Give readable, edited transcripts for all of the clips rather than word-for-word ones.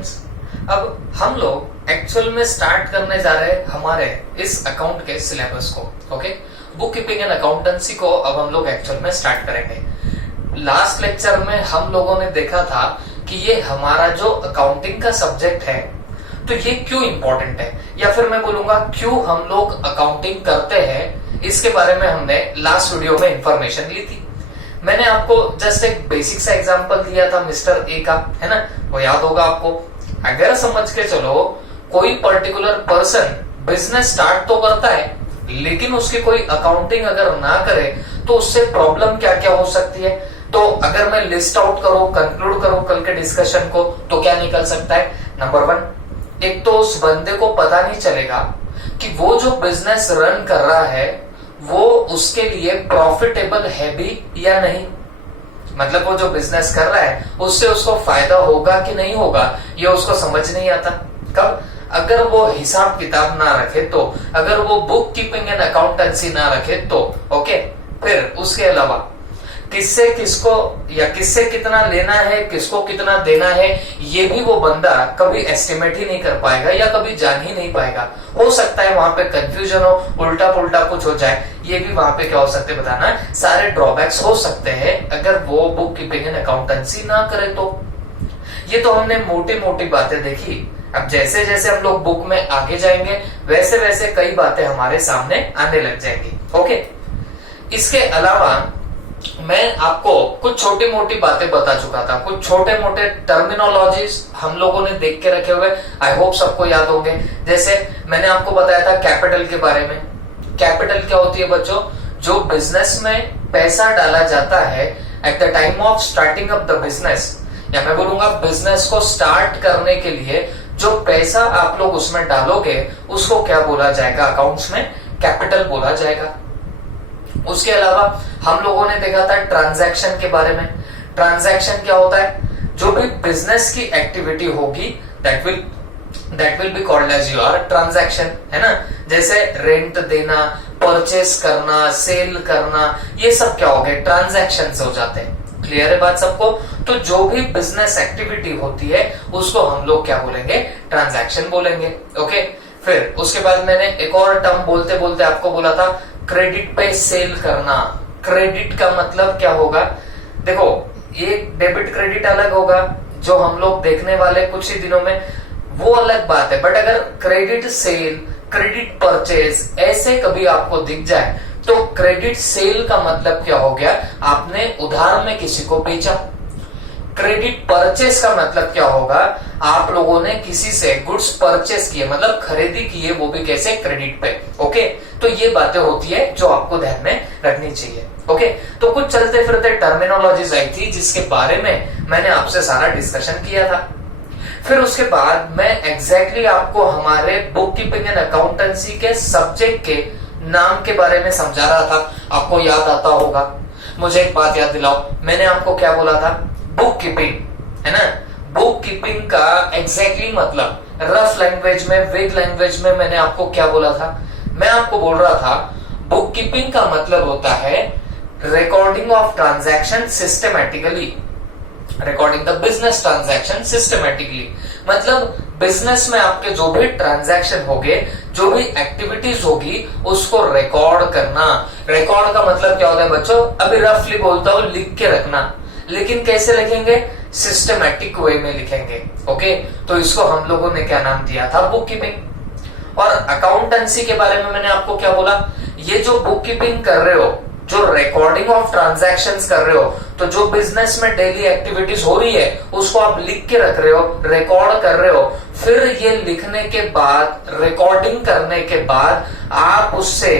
Students, अब हम लोग एक्चुअल में स्टार्ट करने जा रहे हैं हमारे इस अकाउंट के सिलेबस को। Okay, book keeping and accountancy को अब हम लोग एक्चुअल में स्टार्ट करेंगे। लास्ट लेक्चर में हम लोगों ने देखा था कि ये हमारा जो अकाउंटिंग का सब्जेक्ट है तो ये क्यों इंपॉर्टेंट है, या फिर मैं बोलूंगा क्यों हम लोग अकाउंटिंग करते हैं, इसके बारे में हमने लास्ट वीडियो में इंफॉर्मेशन ली थी। मैंने आपको जस्ट एक बेसिक सा एग्जांपल दिया था मिस्टर ए का, है ना, वो याद होगा आपको। अगर समझ के चलो कोई पर्टिकुलर पर्सन बिजनेस स्टार्ट तो करता है लेकिन उसकी कोई अकाउंटिंग अगर ना करे तो उससे प्रॉब्लम क्या क्या हो सकती है। तो अगर मैं लिस्ट आउट करूं, कंक्लूड करूं कल के डिस्कशन को, तो क्या निकल सकता है। नंबर 1, एक तो उस बंदे को पता नहीं चलेगा कि वो जो बिजनेस रन कर रहा है वो उसके लिए प्रॉफिटेबल है भी या नहीं। मतलब वो जो बिजनेस कर रहा है उससे उसको फायदा होगा कि नहीं होगा, ये उसको समझ नहीं आता। कब? अगर वो हिसाब किताब ना रखे तो, अगर वो बुक कीपिंग एंड अकाउंटेंसी ना रखे तो। ओके, फिर उसके अलावा किससे किसको या किससे कितना लेना है, किसको कितना देना है, ये भी वो बंदा कभी एस्टिमेट ही नहीं कर पाएगा या कभी जान ही नहीं पाएगा। हो सकता है वहां पे कंफ्यूजन हो, उल्टा पुल्टा कुछ हो जाए, ये भी वहां पे क्या हो सकते हैं बताना। सारे ड्रॉबैक्स हो सकते हैं अगर वो बुक कीपिंग एंड अकाउंटेंसी ना करे तो। ये तो हमने मोटी मोटी बातें देखी। अब जैसे जैसे हम लोग बुक में आगे जाएंगे वैसे वैसे कई बातें हमारे सामने आने लग जाएंगी। ओके, इसके अलावा मैं आपको कुछ छोटी मोटी बातें बता चुका था, कुछ छोटे मोटे टर्मिनोलॉजीज हम लोगों ने देख के रखे हुए, आई होप सबको याद होंगे। जैसे मैंने आपको बताया था कैपिटल के बारे में। कैपिटल क्या होती है बच्चों? जो बिजनेस में पैसा डाला जाता है at the time of starting of the business, या मैं बोलूंगा बिजनेस को स्टार्ट करने के लिए जो पैसा आप लोग उसमें डालोगे उसको क्या बोला जाएगा अकाउंट्स में? कैपिटल बोला जाएगा। उसके अलावा हम लोगों ने देखा था ट्रांजैक्शन के बारे में। ट्रांजैक्शन क्या होता है? जो भी बिजनेस की एक्टिविटी होगी that will be called as your transaction, है ना। जैसे रेंट देना, परचेस करना, सेल करना, ये सब क्या हो गए? ट्रांजैक्शन हो जाते हैं। क्लियर है बात सबको? तो जो भी बिजनेस एक्टिविटी होती है उसको हम लोग क्या बोलेंगे? ट्रांजैक्शन बोलेंगे। ओके, फिर उसके बाद मैंने एक और टर्म बोलते बोलते आपको बोला था क्रेडिट पे सेल करना। क्रेडिट का मतलब क्या होगा? देखो, एक डेबिट क्रेडिट अलग होगा, जो हम लोग देखने वाले कुछ ही दिनों में, वो अलग बात है। बट अगर क्रेडिट सेल, क्रेडिट परचेज ऐसे कभी आपको दिख जाए तो क्रेडिट सेल का मतलब क्या हो गया? आपने उधार में किसी को बेचा। क्रेडिट परचेस का मतलब क्या होगा? आप लोगों ने किसी से गुड्स परचेस किए, मतलब खरीदी की है, वो भी कैसे? क्रेडिट पे। ओके, तो ये बातें होती है जो आपको ध्यान में रखनी चाहिए। ओके, तो कुछ चलते फिरते टर्मिनोलॉजीज आई थी जिसके बारे में मैंने आपसे सारा डिस्कशन किया था। फिर उसके बाद मैं एग्जैक्टली आपको हमारे बुक कीपिंग एंड अकाउंटेंसी के सब्जेक्ट के नाम के बारे में समझा रहा था। आपको याद आता होगा। मुझे एक बात याद दिलाओ, मैंने आपको क्या बोला था? बुक कीपिंग, है ना। बुक कीपिंग का एग्जैक्टली मतलब रफ लैंग्वेज में, वेग लैंग्वेज में मैंने आपको क्या बोला था? मैं आपको बोल रहा था बुक कीपिंग का मतलब होता है recording of transaction systematically, recording the business transaction systematically. मतलब बिजनेस में आपके जो भी ट्रांजैक्शन होंगे, जो भी एक्टिविटीज होगी, उसको रिकॉर्ड करना। रिकॉर्ड का मतलब क्या होता है बच्चों? अभी रफली बोलता हूं, लिख के रखना। लेकिन कैसे लिखेंगे? सिस्टमैटिक वे में लिखेंगे। ओके, तो इसको हम लोगों ने क्या नाम दिया था? Book keeping. और अकाउंटेंसी के बारे में मैंने आपको क्या बोला? ये जो बुक कीपिंग कर रहे हो, जो रिकॉर्डिंग ऑफ ट्रांजैक्शंस कर रहे हो, तो जो बिजनेस में डेली एक्टिविटीज हो रही है उसको आप लिख के रख रहे हो, रिकॉर्ड कर रहे हो। फिर ये लिखने के बाद, रिकॉर्डिंग करने के बाद आप उससे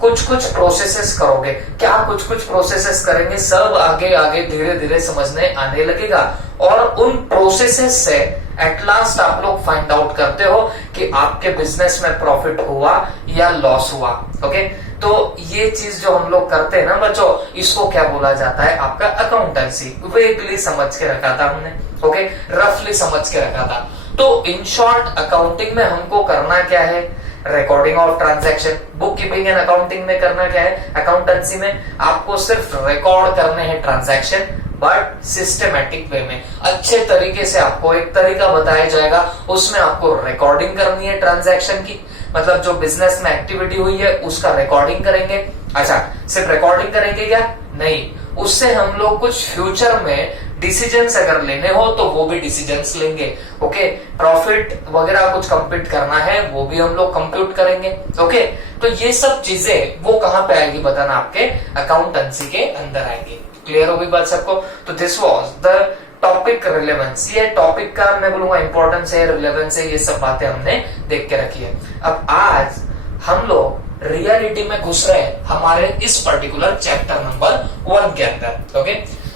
कुछ कुछ प्रोसेसेस करोगे। क्या कुछ कुछ प्रोसेसेस करेंगे? सब आगे आगे धीरे धीरे समझने आने लगेगा। और उन प्रोसेसेस से एट लास्ट आप लोग फाइंड आउट करते हो कि आपके बिजनेस में प्रॉफिट हुआ या लॉस हुआ। ओके, तो ये चीज जो हम लोग करते हैं ना बच्चों, इसको क्या बोला जाता है? आपका अकाउंटेंसी। वेगली समझ के रखा था हमने। ओके, रफली समझ के रखा था। तो इन शॉर्ट अकाउंटिंग में हमको करना क्या है? Recording of transaction. Book keeping and accounting में करना क्या है? अकाउंटेंसी में आपको सिर्फ रिकॉर्ड करने हैं ट्रांजैक्शन, बट सिस्टमेटिक वे में, अच्छे तरीके से आपको एक तरीका बताया जाएगा, उसमें आपको रिकॉर्डिंग करनी है ट्रांजैक्शन की, मतलब जो बिजनेस में एक्टिविटी हुई है उसका रिकॉर्डिंग करेंगे। अच्छा, सिर्फ रिकॉर्डिंग करेंगे क्या? नहीं, उससे हम लोग कुछ फ्यूचर में डिसीजंस अगर लेने हो तो वो भी डिसीजंस लेंगे। ओके, प्रॉफिट वगैरह कुछ कंप्यूट करना है वो भी हम लोग कंप्यूट करेंगे। ओके, तो ये सब चीजें वो कहां पे आएगी बताना, आपके अकाउंटेंसी के अंदर आएगी। क्लियर हो गई बात सबको? तो this was the topic relevance. ये टॉपिक का मैं बोलूंगा इंपॉर्टेंस है, रिलेवेंस है, ये सब बातें हमने देख के रखी है। अब आज हम लोग रियलिटी में घुस रहे हैं हमारे इस पर्टिकुलर चैप्टर नंबर 1 के अंदर। ओके,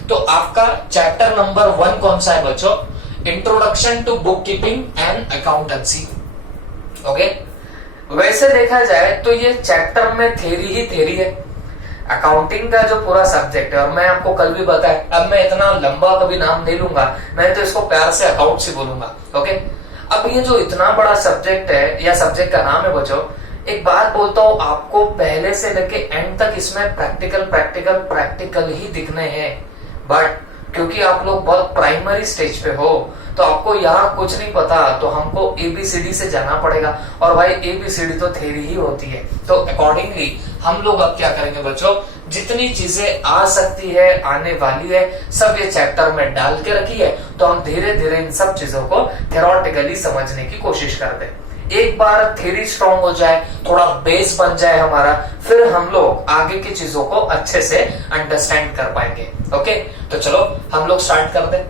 तो आपका चैप्टर नंबर 1 कौन सा है बच्चों? Introduction to book keeping and accountancy. Okay, वैसे देखा जाए तो ये चैप्टर में थ्योरी ही थ्योरी है, अकाउंटिंग का जो पूरा सब्जेक्ट है। और मैं आपको कल भी बताया, अब मैं इतना लंबा कभी नाम नहीं लूंगा, मैं तो इसको प्यार से अकाउंट से बोलूंगा। ओके, अब ये जो इतना बड़ा सब्जेक्ट है या सब्जेक्ट का नाम है बच्चों, एक बात बोलता हूं आपको, पहले से लेके एंड तक इसमें प्रैक्टिकल ही दिखने हैं। बट क्योंकि आप लोग बहुत प्राइमरी स्टेज पे हो तो आपको यहाँ कुछ नहीं पता, तो हमको एबीसीडी से जाना पड़ेगा। और भाई एबीसीडी तो थ्योरी ही होती है। तो अकॉर्डिंगली हम लोग अब क्या करेंगे बच्चों, जितनी चीजें आ सकती है, आने वाली है, सब ये चैप्टर में डाल के रखी है। तो हम धीरे धीरे इन सब चीजों को थ्योरेटिकली समझने की कोशिश करते हैं। एक बार थ्योरी स्ट्रांग हो जाए, थोड़ा बेस बन जाए हमारा, फिर हम लोग आगे की चीजों को अच्छे से अंडरस्टैंड कर पाएंगे। ओके, तो चलो हम लोग स्टार्ट कर दें।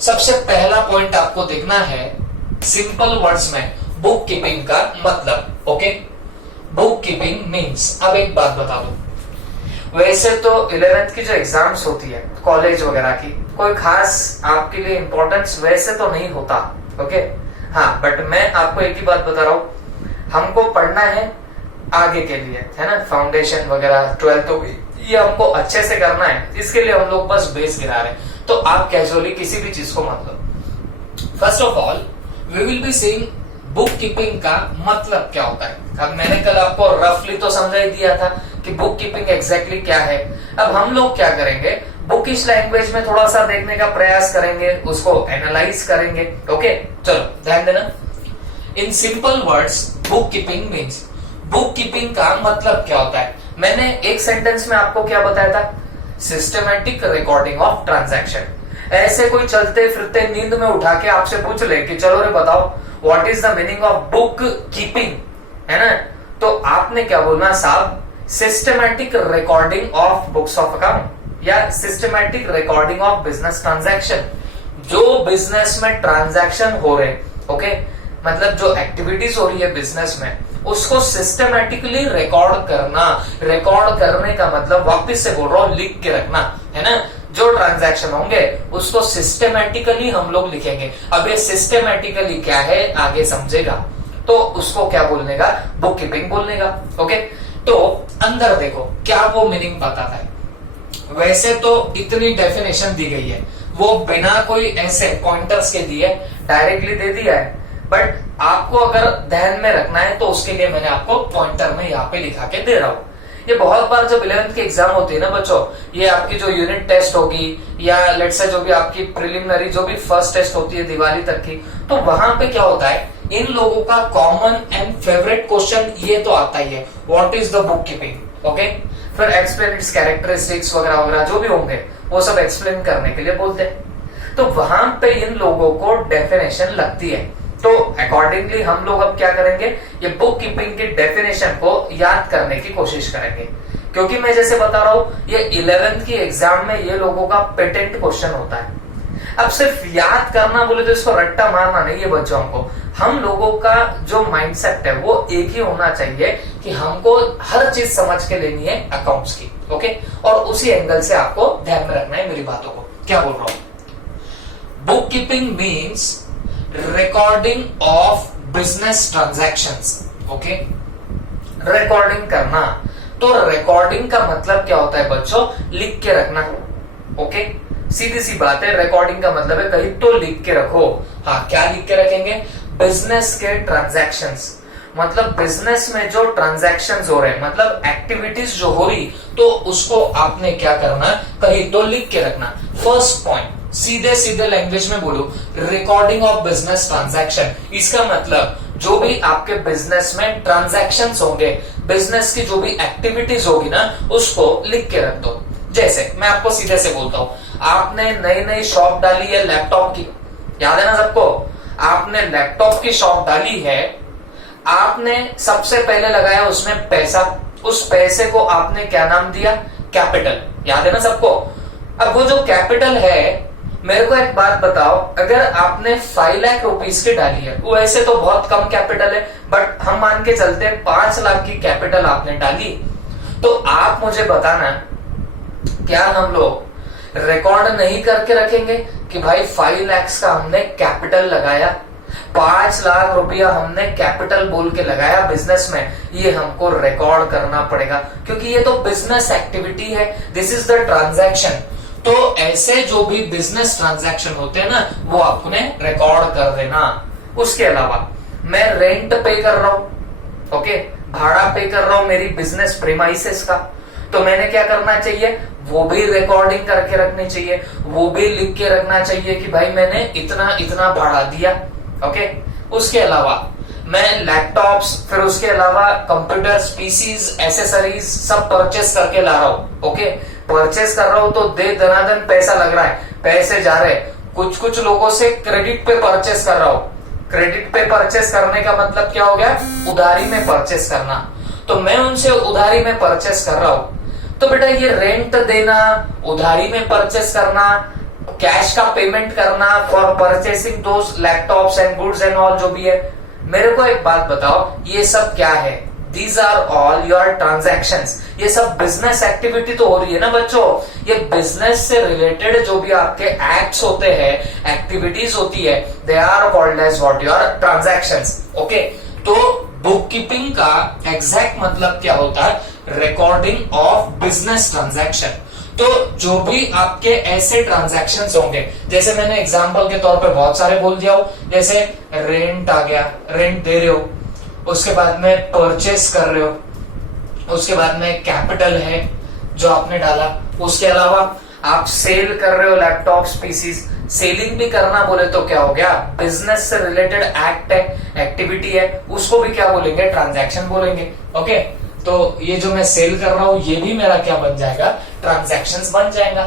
सबसे पहला पॉइंट आपको देखना है सिंपल वर्ड्स में बुक कीपिंग का मतलब। ओके, बुक कीपिंग मीन्स, अब एक बात बता दो, वैसे तो 11th की जो एग्जाम्स होती है कॉलेज वगैरह की, कोई खास आपके लिए इंपॉर्टेंस वैसे तो नहीं होता। ओके, हाँ, बट मैं आपको एक ही बात बता रहा हूं, हमको पढ़ना है आगे के लिए, है ना, फाउंडेशन वगैरह 12th होगी, ये हमको अच्छे से करना है, इसके लिए हम लोग बस बेस गिरा रहे हैं। तो आप कैजुअली किसी भी चीज को मत लो। First of all we will be seeing book keeping का मतलब क्या होता है। अब मैंने कल आपको रफली तो समझा ही दिया था कि बुक कीपिंग एग्जैक्टली क्या है। अब हम लोग क्या करेंगे, बुकिश लैंग्वेज में थोड़ा सा देखने का प्रयास करेंगे, उसको एनालाइज करेंगे। ओके, चलो ध्यान देना। In simple words book keeping means, book keeping का मतलब क्या होता है। मैंने एक सेंटेंस में आपको क्या बताया था, सिस्टमैटिक रिकॉर्डिंग ऑफ ट्रांजैक्शन। ऐसे कोई चलते फिरते नींद में उठा के आपसे पूछ ले कि चलो रे बताओ what is the meaning of book keeping, है ना, तो आपने क्या बोलना साहब, systematic recording of books of account या systematic recording of business transaction. जो बिजनेस में ट्रांजैक्शन हो रहे, ओके, मतलब जो एक्टिविटीज हो रही है बिजनेस में, उसको सिस्टमैटिकली रिकॉर्ड करना। रिकॉर्ड करने का मतलब वापस से बोल रहा हूं, लिख के रखना, है ना। जो ट्रांजैक्शन होंगे उसको सिस्टमैटिकली हम लोग लिखेंगे। अब ये सिस्टमैटिकली क्या है आगे समझेगा, तो उसको क्या बोलने का, बुक कीपिंग बोलने का। ओके, तो अंदर देखो क्या वो मीनिंग बताता है। वैसे तो इतनी डेफिनेशन दी गई है, वो बिना कोई ऐसे पॉइंटर्स के दिए डायरेक्टली दे दिया है, बट आपको अगर ध्यान में रखना है तो उसके लिए मैंने आपको पॉइंटर में यहाँ पे लिखा के दे रहा हूं। ये बहुत बार जब 11th की एग्जाम होती है ना बच्चों, ये आपकी जो यूनिट टेस्ट होगी या लेट्स से जो भी आपकी प्रिलिमिनरी जो भी फर्स्ट टेस्ट होती है दिवाली तक की, तो वहां पे क्या होता है, इन लोगों का कॉमन एंड फेवरेट क्वेश्चन ये तो आता ही है, what is the book keeping. Okay, फिर एक्सप्लेन इट्स कैरेक्टरिस्टिक्स वगैरह वगैरह जो भी होंगे वो सब एक्सप्लेन करने के लिए बोलते हैं। तो वहां पे इन लोगों को डेफिनेशन लगती है। तो अकॉर्डिंगली हम लोग अब क्या करेंगे, ये बुक कीपिंग की डेफिनेशन को याद करने की कोशिश करेंगे, क्योंकि मैं जैसे बता रहा हूं ये 11th की एग्जाम में ये लोगों का पेटेंट क्वेश्चन होता है। अब सिर्फ याद करना बोले तो इसको रट्टा मारना नहीं है बच्चों को। हम लोगों का जो माइंडसेट है वो एक ही होना चाहिए कि हमको हर चीज समझ के लेनी है अकाउंट्स की। ओके, और उसी एंगल से आपको ध्यान में रखना है मेरी बातों को। क्या बोल रहा हूं, book keeping means recording of business transactions. Okay, recording करना, तो रिकॉर्डिंग का मतलब क्या होता है बच्चों, लिख के रखना। ओके, सीधी सी बात है, रिकॉर्डिंग का मतलब है कहीं तो लिख के रखो। हाँ, क्या लिख के रखेंगे, बिजनेस के ट्रांजैक्शंस। मतलब बिजनेस में जो ट्रांजैक्शंस हो रहे हैं, मतलब एक्टिविटीज जो हो रही, तो उसको आपने क्या करना, कहीं तो लिख के रखना। फर्स्ट पॉइंट, सीधे सीधे लैंग्वेज में बोलो, रिकॉर्डिंग ऑफ बिजनेस ट्रांजैक्शन। इसका मतलब जो भी आपके बिजनेस में ट्रांजैक्शंस होंगे, बिजनेस की जो भी एक्टिविटीज होगी ना, उसको लिख के रख दो। जैसे मैं आपको सीधे से बोलता हूं, आपने नई नई शॉप डाली है लैपटॉप की, याद है ना सबको, आपने लैपटॉप की शॉप डाली है, आपने सबसे पहले लगाया उसमें पैसा, उस पैसे को आपने क्या नाम दिया, कैपिटल, याद है ना सबको। अब वो जो कैपिटल है, मेरे को एक बात बताओ, अगर आपने 5 लाख रुपीस की डाली है, वो ऐसे तो बहुत कम कैपिटल है, बट हम मान के चलते हैं 5 लाख की कैपिटल आपने डाली, तो आप मुझे बताना, क्या हम लोग रिकॉर्ड नहीं करके रखेंगे कि भाई 5 लाख का हमने कैपिटल लगाया, 5 लाख रुपया हमने कैपिटल बोल के लगाया बिजनेस में, ये हमको रिकॉर्ड करना पड़ेगा, क्योंकि ये तो बिजनेस एक्टिविटी है, दिस इज द ट्रांजैक्शन। तो ऐसे जो भी बिजनेस ट्रांजैक्शन होते हैं ना, वो आपने रिकॉर्ड कर देना। उसके अलावा मैं रेंट पे कर रहा हूं, ओके, भाड़ा पे कर रहा हूं मेरी बिजनेस प्रीमाइसेस का, तो मैंने क्या करना चाहिए, वो भी रिकॉर्डिंग करके रखनी चाहिए, वो भी लिख के रखना चाहिए कि भाई मैंने इतना इतना भाड़ा दिया, ओके। उसके अलावा मैं लैपटॉप्स, फिर उसके अलावा कंप्यूटर्स, पीसीज, एसेसरीज सब परचेस करके ला रहा हूं, ओके। परचेस कर रहा हूं तो दे दनादन पैसा लग रहा है, पैसे जा रहे, कुछ लोगों से क्रेडिट पे परचेस कर रहा हूं। क्रेडिट पे परचेस करने का मतलब क्या हो गया, उधारी में परचेस करना, तो मैं उनसे उधारी में परचेस कर रहा हूं, तो बेटा ये रेंट देना, उधारी में परचेस करना, कैश का पेमेंट करना for purchasing those laptops and goods and all जो भी है, मेरे को एक बात बताओ, ये सब क्या है, these are all your transactions. ये सब बिजनेस एक्टिविटी तो हो रही है ना बच्चों, ये बिजनेस से रिलेटेड जो भी आपके एक्ट्स होते हैं, एक्टिविटीज होती है, they are called as what your transactions, okay. तो बुक कीपिंग का एग्जैक्ट मतलब क्या होता है, रिकॉर्डिंग ऑफ बिजनेस ट्रांजैक्शन। तो जो भी आपके ऐसे ट्रांजैक्शंस होंगे, जैसे मैंने एग्जांपल के तौर पे बहुत सारे बोल दिया हो, जैसे रेंट आ गया, रेंट दे रहे हो, उसके बाद में परचेस कर रहे हो, उसके बाद में कैपिटल है जो आपने डाला, उसके अलावा आप सेल कर रहे हो लैपटॉप्स, पीसीज, सेलिंग भी करना बोले तो क्या हो गया, बिजनेस से रिलेटेड एक्ट है, एक्टिविटी है, उसको भी क्या बोलेंगे, ट्रांजैक्शन बोलेंगे, ओके। तो ये जो मैं सेल कर रहा हूं, ये भी मेरा क्या बन जाएगा, ट्रांजैक्शंस बन जाएगा।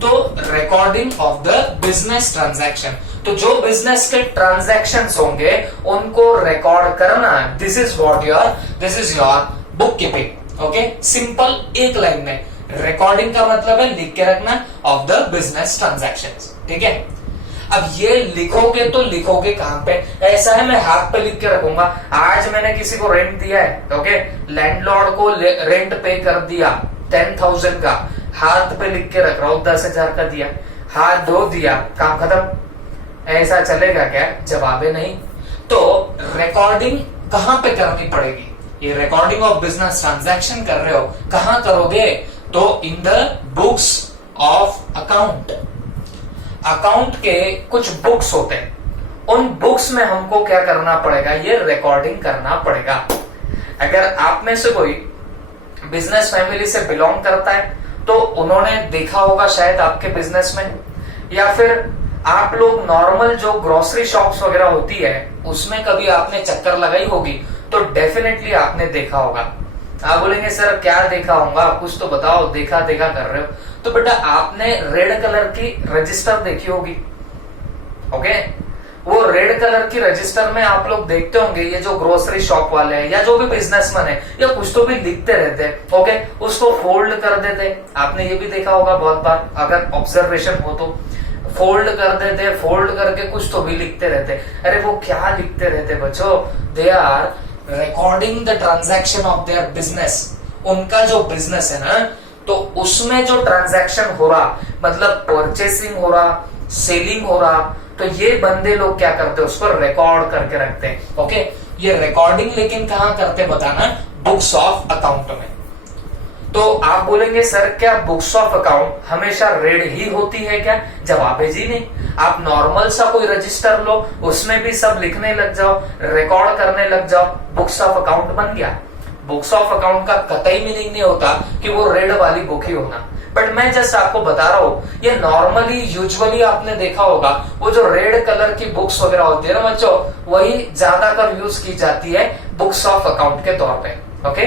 तो recording of the business transaction, तो जो बिजनेस के ट्रांजैक्शंस होंगे उनको रिकॉर्ड करना, this is your book keeping, okay. Simple एक लाइन में, रिकॉर्डिंग का मतलब है लिख के रखना ऑफ द बिजनेस ट्रांजैक्शंस, ठीक है। अब ये लिखोगे तो लिखोगे कहां पे, ऐसा है मैं हाथ पे लिख के रखूंगा, आज मैंने किसी को रेंट दिया है, ओके, लैंडलॉर्ड को रेंट पे कर दिया 10,000 का, हाथ पे लिख के रख रहा हूं, 10,000 का दिया, हाथ धो दिया, काम खत्म। ऐसा चलेगा क्या, जवाब है नहीं। तो रिकॉर्डिंग कहां पे करनी पड़ेगी, ये रिकॉर्डिंग ऑफ बिजनेस ट्रांजैक्शन कर रहे हो, कहां करोगे, तो in the books of account. Account के कुछ बुक्स होते हैं, उन बुक्स में हमको क्या करना पड़ेगा, ये रिकॉर्डिंग करना पड़ेगा। अगर आप में से कोई बिजनेस फैमिली से बिलोंग करता है तो उन्होंने देखा होगा शायद आपके बिजनेस में, या फिर आप लोग नॉर्मल जो ग्रोसरी शॉप्स वगैरह होती है उसमें कभी आपने चक्कर लगाई होगी, तो डेफिनेटली आपने देखा होगा। आप बोलेंगे सर क्या देखा होगा, कुछ तो बताओ, देखा कर रहे हो, तो बेटा आपने रेड कलर की रजिस्टर देखी होगी, ओके। वो रेड कलर की रजिस्टर में आप लोग देखते होंगे, ये जो ग्रोसरी शॉप वाले हैं या जो भी बिजनेसमैन है, या कुछ तो भी लिखते रहते हैं, ओके, उसको फोल्ड कर देते। आपने ये भी देखा होगा बहुत बार, अगर ऑब्जर्वेशन हो तो, फोल्ड कर देते, फोल्ड करके कुछ तो भी लिखते रहते। अरे वो क्या लिखते रहते बच्चों, they are recording the transaction of their business. उनका जो बिजनेस है ना, तो उसमें जो ट्रांजैक्शन हो रहा, मतलब परचेसिंग हो रहा, सेलिंग हो रहा, तो ये बंदे लोग क्या करते हैं, उसको रिकॉर्ड करके रखते हैं, ओके। ये रिकॉर्डिंग लेकिन कहां करते बताना, बुक्स ऑफ अकाउंट में। तो आप बोलेंगे सर क्या बुक्स ऑफ अकाउंट हमेशा रेड ही होती है क्या? जवाब है जी नहीं। आप नॉर्मल सा कोई रजिस्टर लो, उसमें भी सब लिखने लग जाओ, रिकॉर्ड करने लग जाओ, बुक्स ऑफ अकाउंट बन गया। बुक्स ऑफ अकाउंट का कतई मीनिंग नहीं होता कि वो रेड वाली बुक ही होना। बट मैं जस्ट आपको बता रहा हूं, ये नॉर्मली यूजुअली आपने देखा होगा वो जो रेड कलर की बुक्स वगैरह होती है ना बच्चों, वही ज्यादातर यूज की जाती है बुक्स ऑफ अकाउंट के तौर पे। ओके,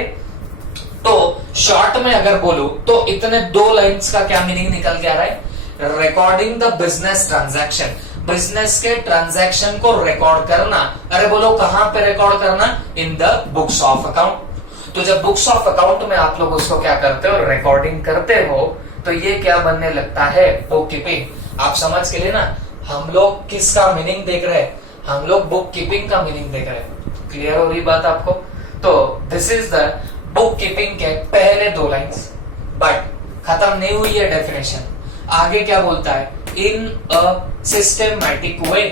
तो शॉर्ट में अगर बोलूं तो इतने 2 लाइंस का क्या मीनिंग निकल के आ रहा है? Recording the business transaction, business के ट्रांजैक्शन को रिकॉर्ड करना। अरे बोलो कहां पे रिकॉर्ड करना? In the books of account. तो जब बुक्स ऑफ अकाउंट में आप लोग उसको क्या करते हो? रिकॉर्डिंग करते हो, तो ये क्या बनने लगता है? Book keeping. आप समझ के लिए ना, हम लोग किसका मीनिंग देख रहे हैं? हम लोग बुक कीपिंग का मीनिंग देख रहे हैं। क्लियर हो रही बात आपको? तो this is the book keeping के पहले 2 लाइन्स। बट खत्म नहीं हुई है डेफिनेशन, आगे क्या बोलता है? इन अ सिस्टमैटिक वे।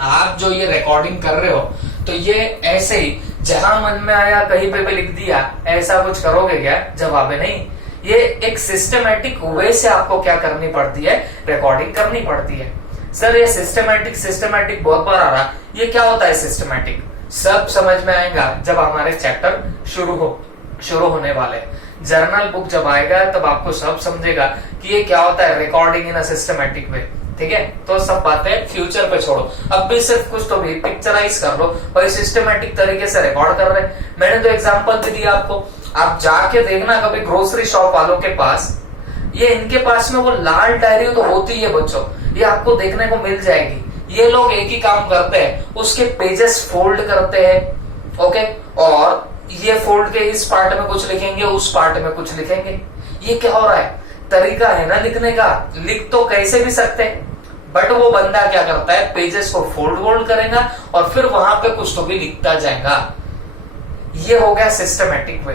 आप जो ये रिकॉर्डिंग कर रहे हो, तो ये ऐसे ही जहां मन में आया कहीं पे भी लिख दिया, ऐसा कुछ करोगे क्या? जवाब है नहीं। ये एक सिस्टमैटिक वे से आपको क्या करनी पड़ती है? रिकॉर्डिंग करनी पड़ती है। सर ये सिस्टमैटिक बहुत बार आ रहा, ये क्या होता है सिस्टमैटिक? सब समझ में आएगा जब हमारे चैप्टर शुरू होने वाले। जर्नल बुक जब आएगा तब आपको सब समझेगा कि ये क्या होता है recording in a systematic way. ठीक है, तो सब बातें फ्यूचर पे छोड़ो, अब भी सिर्फ कुछ तो भी पिक्चराइज कर लो और सिस्टमैटिक तरीके से रिकॉर्ड कर रहे हैं। मैंने तो एग्जांपल भी दिया आपको, आप जाके देखना कभी ग्रोसरी शॉप वालों के पास, ये इनके पास में वो लाल डायरी तो होती है बच्चों, ये आपको देखने को मिल जाएगी। ये लोग एक ही काम करते हैं, उसके पेजेस फोल्ड करते हैं। ओके, और ये फोल्ड के इस पार्ट में कुछ लिखेंगे, उस पार्ट में कुछ लिखेंगे। ये क्या हो रहा है? तरीका है ना लिखने का, लिख तो कैसे भी सकते हैं, बट वो बंदा क्या करता है? पेजेस को फोल्ड करेगा और फिर वहां पे कुछ तो भी लिखता जाएगा। ये हो गया सिस्टमैटिक वे।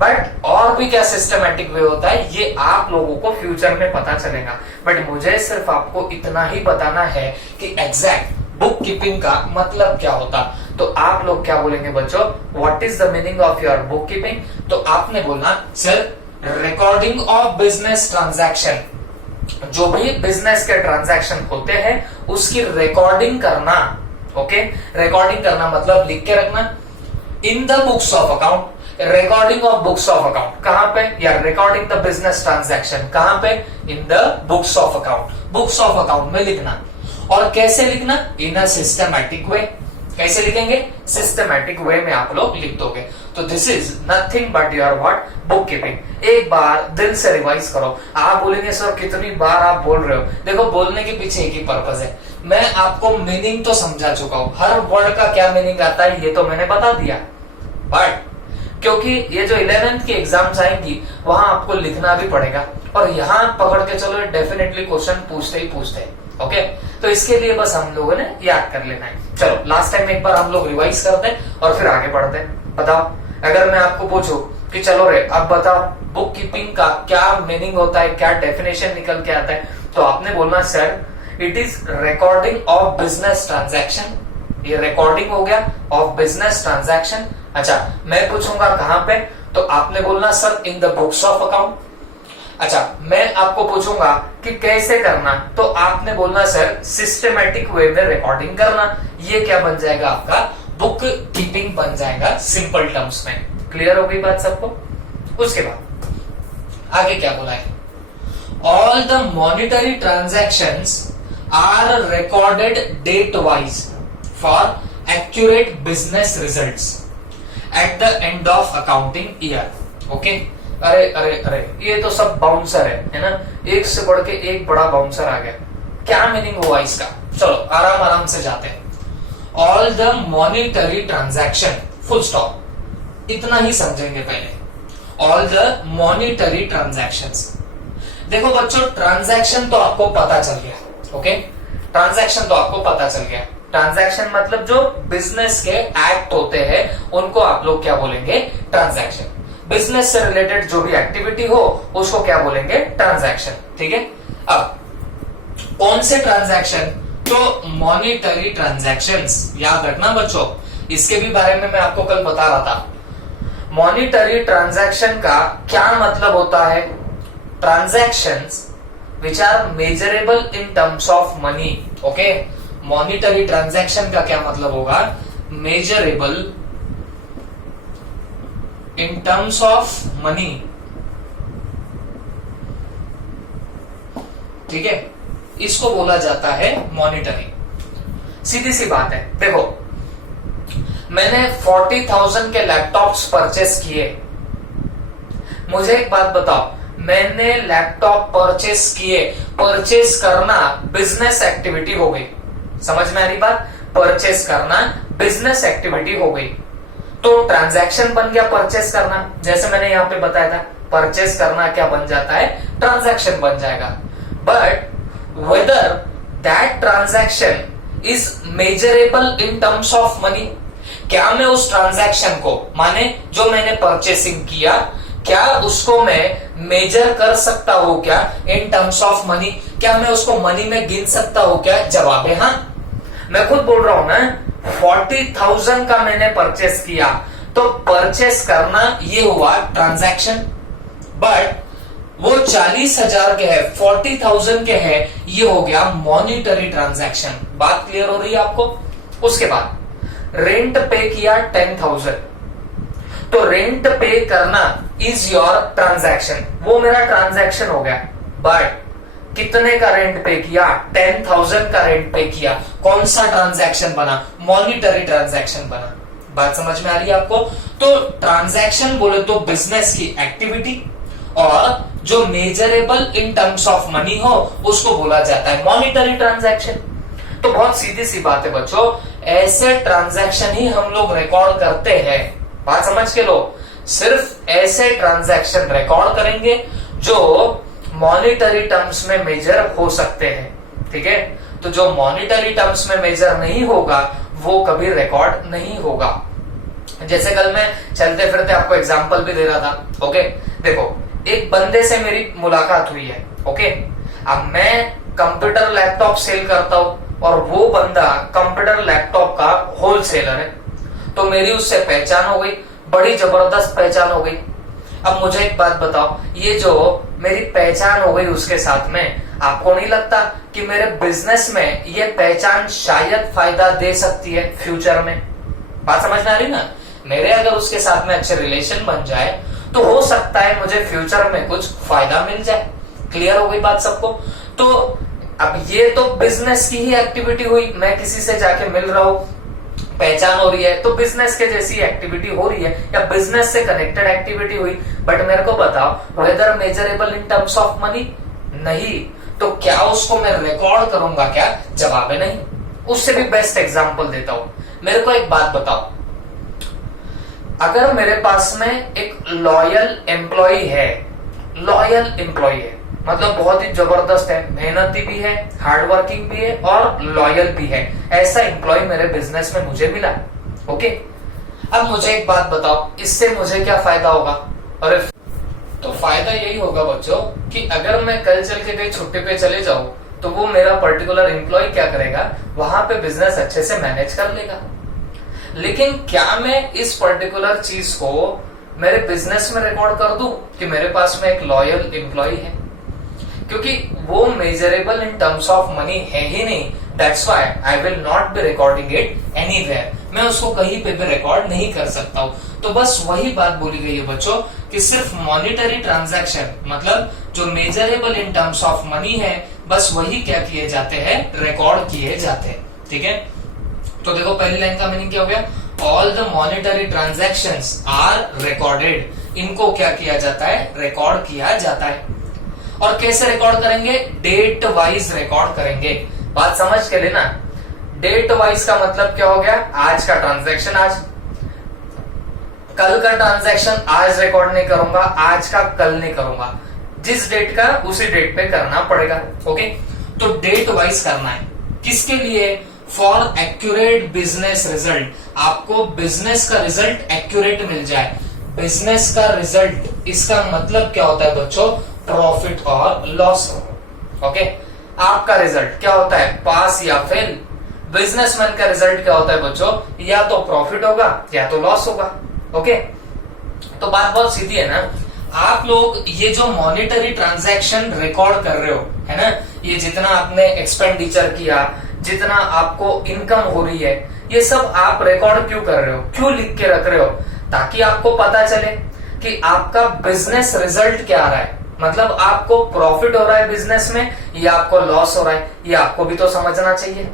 बट और भी क्या सिस्टमैटिक वे होता है, ये आप लोगों को फ्यूचर में पता चलेगा। बट मुझे सिर्फ आपको इतना ही बताना है कि एग्जैक्ट बुक कीपिंग का मतलब क्या होता। तो आप लोग क्या बोलेंगे बच्चों? What is the meaning of your book keeping? तो आपने बोलना sir recording of business transaction, जो भी बिजनेस के ट्रांजैक्शन होते हैं उसकी रिकॉर्डिंग करना। ओके, रिकॉर्डिंग करना मतलब लिख के रखना in the books of account. Recording of books of account कहां पे? या रिकॉर्डिंग द बिजनेस ट्रांजैक्शन कहां पे? In the books of account. Books of account में लिखना। और कैसे लिखना? इन अ सिस्टमैटिक वे। कैसे लिखेंगे? सिस्टमैटिक वे में आप लोग लिख दोगे। तो this is nothing but your what? Book keeping. एक बार दिल से रिवाइज करो। आप बोलेंगे सर कितनी बार आप बोल रहे हो? देखो बोलने के पीछे एक ही पर्पज है, मैं आपको मीनिंग तो समझा चुका हूं, हर वर्ड का क्या मीनिंग आता है ये तो मैंने बता दिया। बट क्योंकि ये जो 11th की एग्जाम्स आएंगी वहां आपको लिखना भी पड़ेगा, और यहाँ पकड़ के चलो डेफिनेटली क्वेश्चन पूछते ही पूछते हैं। ओके, तो इसके लिए बस हम लोगों ने याद कर लेना है। चलो लास्ट टाइम एक बार हम लोग रिवाइज करते हैं और फिर आगे बढ़ते हैं। बताओ, अगर मैं आपको पूछूं कि चलो रे अब बताओ बुक कीपिंग का क्या मीनिंग होता है, क्या डेफिनेशन निकल के आता है, तो आपने बोलना sir it is recording of business transaction. ये रिकॉर्डिंग हो गया ऑफ बिजनेस ट्रांजैक्शन। अच्छा, मैं पूछूंगा कहां पे, तो आपने बोलना sir in the books of account. अच्छा, मैं आपको पूछूंगा कि कैसे करना, तो आपने बोलना सर सिस्टमैटिक वे में रिकॉर्डिंग करना। ये क्या बन जाएगा? आपका बुक कीपिंग बन जाएगा सिंपल टर्म्स में। क्लियर हो गई बात सबको? उसके बाद आगे क्या बोला है? All the monetary transactions are recorded date wise for accurate business results at the end of accounting year. Okay, अरे अरे अरे ये तो सब बाउंसर है ना, एक से बढ़ के एक बड़ा बाउंसर आ गया। क्या मीनिंग हुआ इसका? चलो आराम आराम से जाते हैं। All the monetary transaction, full stop, इतना ही समझेंगे पहले। All the monetary transactions. देखो बच्चों, ट्रांजैक्शन तो आपको पता चल गया। ओके, ट्रांजैक्शन तो आपको पता चल गया। ट्रांजैक्शन मतलब जो बिजनेस के एक्ट होते हैं उनको आप लोग क्या बोलेंगे? ट्रांजैक्शन। बिजनेस से रिलेटेड जो भी एक्टिविटी हो उसको क्या बोलेंगे? ट्रांजैक्शन। ठीक है, अब कौन से ट्रांजैक्शन? तो मॉनिटरी ट्रांजैक्शंस। याद रखना बच्चों, इसके भी बारे में मैं आपको कल बता रहा था। मॉनिटरी ट्रांजैक्शन का क्या मतलब होता है? Transactions which are measurable in terms of money. Okay, monetary transaction का क्या मतलब होगा? Measurable in terms of money. ठीक है, इसको बोला जाता है मॉनिटरी। सीधी सी बात है, देखो मैंने 40,000 के लैपटॉप्स परचेस किए। मुझे एक बात बताओ, मैंने लैपटॉप परचेस किए, परचेस करना बिजनेस एक्टिविटी हो गई। समझ में आ रही बात? परचेस करना बिजनेस एक्टिविटी हो गई, तो ट्रांजैक्शन बन गया परचेस करना। जैसे मैंने यहां पे बताया था, परचेस करना क्या बन जाता है? ट्रांजैक्शन बन जाएगा। But whether that transaction is measurable in terms of money, क्या मैं उस ट्रांजैक्शन को, माने जो मैंने परचेसिंग किया, क्या उसको मैं मेजर कर सकता हूं क्या इन टर्म्स ऑफ मनी? क्या मैं उसको मनी में गिन सकता हूं क्या? जवाब है हाँ। मैं खुद बोल रहा हूं ना, 40,000 का मैंने परचेस किया, तो परचेस करना ये हुआ ट्रांजैक्शन। बट वो 40,000 के है, 40,000 के है, ये हो गया मॉनिटरी ट्रांजैक्शन। बात क्लियर हो रही है आपको? उसके बाद रेंट पे किया 10,000, तो रेंट पे करना इज योर ट्रांजैक्शन, वो मेरा ट्रांजैक्शन हो गया। बट कितने का रेंट पे किया? 10,000 का रेंट पे किया। कौन सा ट्रांजैक्शन बना? मॉनिटरी ट्रांजैक्शन बना। बात समझ में आ रही है आपको? तो ट्रांजैक्शन बोले तो बिजनेस की एक्टिविटी, और जो measurable in terms of money हो उसको बोला जाता है मॉनिटरी ट्रांजैक्शन। तो बहुत सीधी सी बात है बच्चों, ऐसे ट्रांजैक्शन ही हम लोग रिकॉर्ड करते हैं। बात समझ के लो, सिर्फ ऐसे ट्रांजैक्शन रिकॉर्ड करेंगे जो मॉनिटरी टर्म्स में मेजर हो सकते हैं। ठीक है, तो जो मॉनिटरी टर्म्स में मेजर नहीं होगा वो कभी रिकॉर्ड नहीं होगा। जैसे कल मैं चलते फिरते आपको एग्जांपल भी दे रहा था। ओके, देखो एक बंदे से मेरी मुलाकात हुई है। ओके, अब मैं कंप्यूटर लैपटॉप सेल करता हूं और वो बंदा कंप्यूटर लैपटॉप का होलसेलर है, तो मेरी उससे पहचान हो गई, बड़ी जबरदस्त पहचान हो गई। अब मुझे एक बात बताओ, ये जो मेरी पहचान हो गई उसके साथ में, आपको नहीं लगता कि मेरे बिजनेस में ये पहचान शायद फायदा दे सकती है फ्यूचर में? बात समझ में आ रही ना? मेरे अगर उसके साथ में अच्छे रिलेशन बन जाए तो हो सकता है मुझे फ्यूचर में कुछ फायदा मिल जाए। क्लियर हो गई बात सबको? तो अब ये तो बिजनेस की ही एक्टिविटी हुई, मैं किसी से जाके मिल रहा हूं, पहचान हो रही है, तो बिजनेस के जैसी एक्टिविटी हो रही है या बिजनेस से कनेक्टेड एक्टिविटी हुई। बट मेरे को बताओ whether measurable in terms of money? नहीं, तो क्या उसको मैं रिकॉर्ड करूंगा क्या? जवाब है नहीं। उससे भी बेस्ट एग्जांपल देता हूं। मेरे को एक बात बताओ, अगर मेरे पास में एक लॉयल एम्प्लॉय है, लॉयल एम्प्लॉय है मतलब बहुत ही जबरदस्त है, मेहनती भी है, हार्डवर्किंग भी है और लॉयल भी है, ऐसा एम्प्लॉय मेरे बिजनेस में मुझे मिला। ओके, अब मुझे एक बात बताओ, इससे मुझे क्या फायदा होगा? अरे तो फायदा यही होगा बच्चों कि अगर मैं कल चल के कहीं छुट्टी पे चले जाऊं तो वो मेरा पर्टिकुलर एम्प्लॉय क्या करेगा, वहां पे बिजनेस अच्छे से मैनेज कर लेगा। लेकिन क्या मैं इस पर्टिकुलर चीज को मेरे बिजनेस में रिकॉर्ड कर दूं कि मेरे पास में एक लॉयल एम्प्लॉय है? क्योंकि वो measurable in terms of money है ही नहीं, that's why I will not be recording it anywhere. मैं उसको कहीं पे भी रिकॉर्ड नहीं कर सकता हूं। तो बस वही बात बोली गई है बच्चों कि सिर्फ मॉनिटरी ट्रांजैक्शन मतलब जो measurable in terms of money है, बस वही क्या किए जाते हैं? रिकॉर्ड किए जाते हैं। ठीक है, तो देखो पहली लाइन का मीनिंग क्या हो गया? All the monetary transactions are recorded. इनको क्या किया जाता है? रिकॉर्ड किया जाता है। और कैसे रिकॉर्ड करेंगे? डेट वाइज रिकॉर्ड करेंगे। बात समझ के लेना, डेट वाइज का मतलब क्या हो गया? आज का ट्रांजैक्शन आज, कल का ट्रांजैक्शन आज रिकॉर्ड नहीं करूंगा, आज का कल नहीं करूंगा, जिस डेट का उसी डेट पे करना पड़ेगा। ओके, तो डेट वाइज करना है। किसके लिए? For accurate business result. आपको बिजनेस का रिजल्ट एक्यूरेट मिल जाए। बिजनेस का रिजल्ट, इसका मतलब क्या होता है बच्चों? प्रॉफिट और लॉस। ओके, आपका रिजल्ट क्या होता है? पास या फेल। बिजनेसमैन का रिजल्ट क्या होता है बच्चों? या तो प्रॉफिट होगा या तो लॉस होगा। ओके, तो बात बहुत सीधी है ना, आप लोग ये जो मॉनिटरी ट्रांजैक्शन रिकॉर्ड कर रहे हो, है ना, ये जितना आपने एक्सपेंडिचर किया, जितना आपको इनकम हो रही है, ये सब आप रिकॉर्ड क्यों कर रहे हो, क्यों लिख के रख रहे हो? ताकि आपको पता चले कि आपका बिजनेस रिजल्ट क्या आ रहा है, मतलब आपको प्रॉफिट हो रहा है बिजनेस में या आपको लॉस हो रहा है, ये आपको भी तो समझना चाहिए।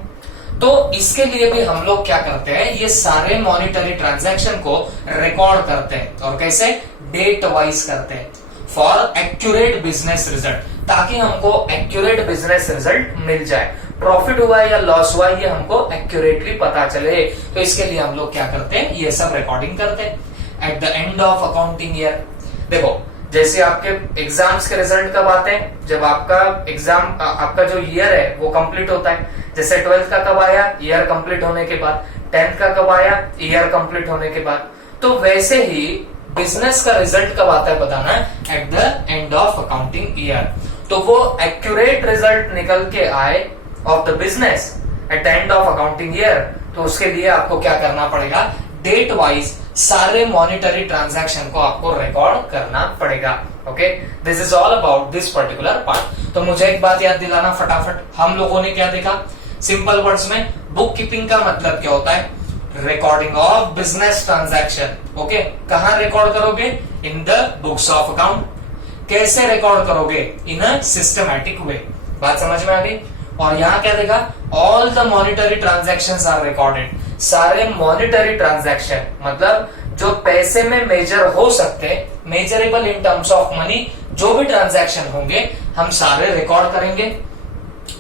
तो इसके लिए भी हम लोग क्या करते हैं, ये सारे मॉनिटरी ट्रांजैक्शन को रिकॉर्ड करते हैं, और कैसे? डेट वाइज करते हैं, फॉर एक्यूरेट बिजनेस रिजल्ट, ताकि हमको एक्यूरेट बिजनेस रिजल्ट मिल जाए। प्रॉफिट हुआ है या लॉस हुआ है ये हमको एक्यूरेटली पता चले, तो इसके लिए हम लोग क्या करते हैं, ये सब रिकॉर्डिंग करते हैं eight the end of accounting year. देखो, जैसे आपके एग्जाम्स के रिजल्ट कब आते हैं? जब आपका एग्जाम, आपका जो ईयर है वो कंप्लीट होता है। जैसे 12th का कब आया? ईयर कंप्लीट होने के बाद। 10th का कब आया? ईयर कंप्लीट होने के बाद। तो वैसे ही बिजनेस का रिजल्ट कब आता है बताना है, eight the end of accounting year. तो वो एक्यूरेट रिजल्ट निकल के आए of the business at the end of accounting year, तो उसके लिए आपको क्या करना पड़ेगा, डेट वाइज सारे मॉनिटरी ट्रांजैक्शन को आपको रिकॉर्ड करना पड़ेगा। Okay, this is all about this particular part. तो मुझे एक बात याद दिलाना फटाफट, हम लोगों ने क्या देखा सिंपल वर्ड्स में, बुक कीपिंग का मतलब क्या होता है, recording of business transaction. Okay, कहां रिकॉर्ड करोगे, in the books of account. कैसे रिकॉर्ड करोगे, इन अ सिस्टमैटिक वे। बात समझ में आ गई? और यहां क्या देखा, all the monetary transactions are recorded. सारे मॉनिटरी ट्रांजैक्शन मतलब जो पैसे में मेजर हो सकते, measurable in terms of money, जो भी ट्रांजैक्शन होंगे हम सारे रिकॉर्ड करेंगे।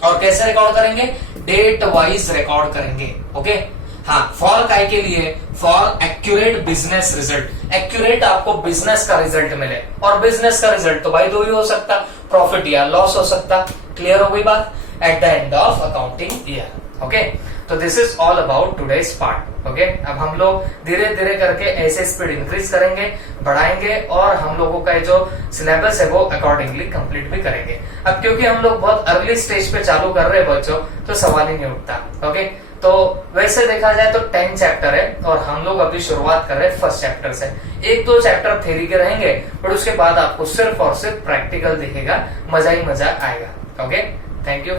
और कैसे रिकॉर्ड करेंगे, डेट वाइज रिकॉर्ड करेंगे। ओके, हाँ, फॉर काय के लिए, for accurate business result. Accurate आपको बिजनेस का रिजल्ट मिले, और बिजनेस का रिजल्ट तो भाई दो ही हो सकता, प्रॉफिट या लॉस हो सकता। क्लियर हो गई बात? At the end of accounting year. Okay, तो this is all about today's part. Okay, अब हम लोग धीरे धीरे करके ऐसे स्पीड इंक्रीज करेंगे, बढ़ाएंगे, और हम लोगों का जो सिलेबस है वो अकॉर्डिंगली कंप्लीट भी करेंगे। अब क्योंकि हम लोग बहुत अर्ली स्टेज पे चालू कर रहे हैं बच्चों, तो सवाल ही नहीं उठता। ओके, तो वैसे देखा जाए तो 10 चैप्टर है, और हम लोग अभी शुरुआत कर रहे हैं फर्स्ट चैप्टर से। 1-2 चैप्टर थ्योरी के रहेंगे, पर उसके बाद आपको सिर्फ और सिर्फ प्रैक्टिकल दिखेगा, मजा ही मजा आएगा। Okay, thank you.